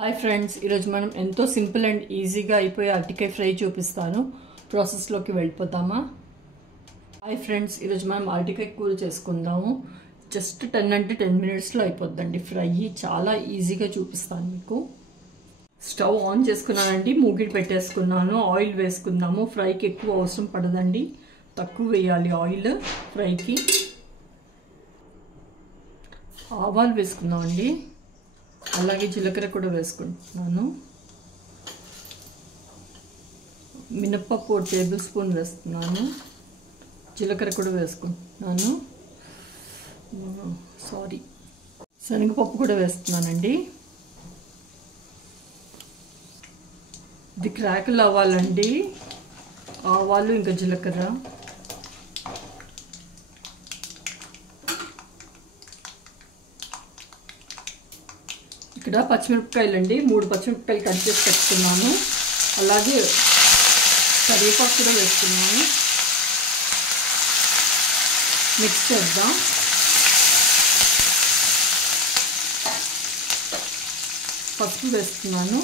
Hi friends, ఈరోజు మనం ఎంతో సింపుల్ అండ్ ఈజీగా అయిపోయే అరటికాయ ఫ్రై చూపిస్తాను. ప్రాసెస్లోకి వెళ్ళిపోతామా? హాయ్ ఫ్రెండ్స్, ఈరోజు మనం అరటికాయ కూర చేసుకుందాము. జస్ట్ 10 మినిట్స్లో అయిపోద్దండి ఫ్రై. చాలా ఈజీగా చూపిస్తాను మీకు. స్టవ్ ఆన్ చేసుకున్నానండి, మూగిడి పెట్టేసుకున్నాను. ఆయిల్ వేసుకుందాము. ఫ్రైకి ఎక్కువ అవసరం పడదండి, తక్కువ వేయాలి ఆయిల్ ఫ్రైకి. ఆవాలు వేసుకుందామండి, అలాగే జీలకర్ర కూడా వేసుకుంటున్నాను. మినప్పప్పు 1 టేబుల్ స్పూన్ వేస్తున్నాను. జీలకర్ర కూడా వేసుకుంటున్నాను. శనగపప్పు కూడా వేస్తున్నానండి. ఇది క్రాకులు అవ్వాలండి. ఆవాలు ఇంకా జీలకర్ర. ఇక్కడ పచ్చిమిరపకాయలు అండి, 3 పచ్చిమిరపకాయలు కట్ చేసి పెట్టుకున్నాను. అలాగే కరివేపాకు కూడా వేస్తున్నాను. మిక్స్ చేద్దాం. పసుపు వేస్తున్నాను.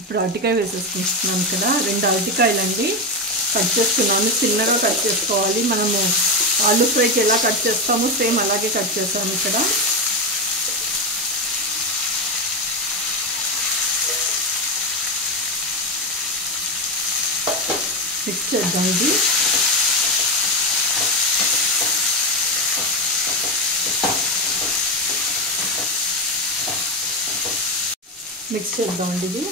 ఇప్పుడు అరటికాయ వేసేసుకుంటున్నాను. ఇక్కడ 2 అరటికాయలండి కట్ చేసుకున్నాను. చిన్నగా కట్ చేసుకోవాలి. మనము ఆలూ ఫ్రైకి ఎలా కట్ చేస్తామో సేమ్ అలాగే కట్ చేసాము. ఇక్కడ మిక్స్ చేద్దాం. ఇది మిక్స్ చేద్దామండి.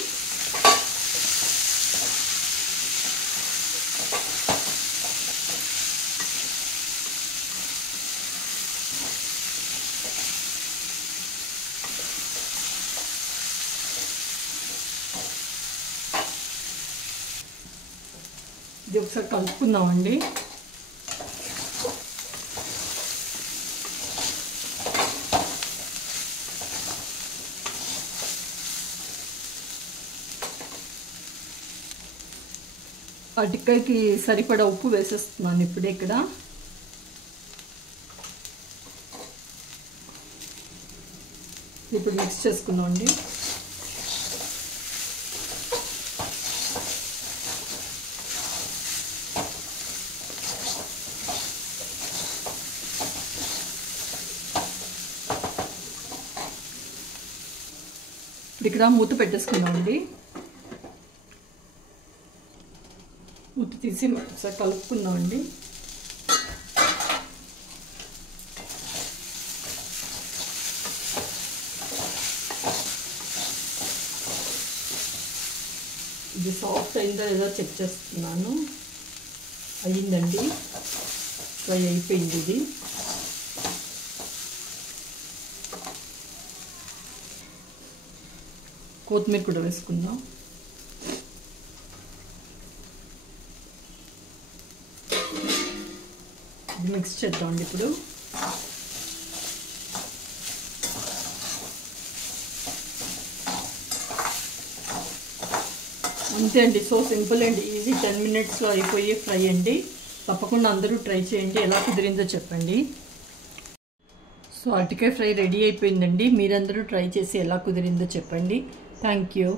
ఇది ఒకసారి కలుపుకుందామండి. అరటికాయకి సరిపడా ఉప్పు వేసేస్తున్నాను ఇప్పుడే. ఇక్కడ ఇప్పుడు మిక్స్ చేసుకుందామండి. ఇక్కడ మూత పెట్టేసుకున్నామండి. మూత తీసి ఒకసారి కలుపుకుందామండి. ఇది సాఫ్ట్ అయిందో ఏదో చెక్ చేస్తున్నాను. అయ్యిందండి, ఫ్రై అయిపోయింది. ఇది కొత్తిమీర కూడా వేసుకుందాం. ఇది మిక్స్ చేద్దామండి. ఇప్పుడు అంతే అండి. సో సింపుల్ అండ్ ఈజీ, 10 మినిట్స్లో అయిపోయే ఫ్రై అండి. తప్పకుండా అందరూ ట్రై చేయండి. ఎలా కుదిరిందో చెప్పండి. సో అరటికాయ ఫ్రై రెడీ అయిపోయిందండి. మీరందరూ ట్రై చేసి ఎలా కుదిరిందో చెప్పండి. Thank you.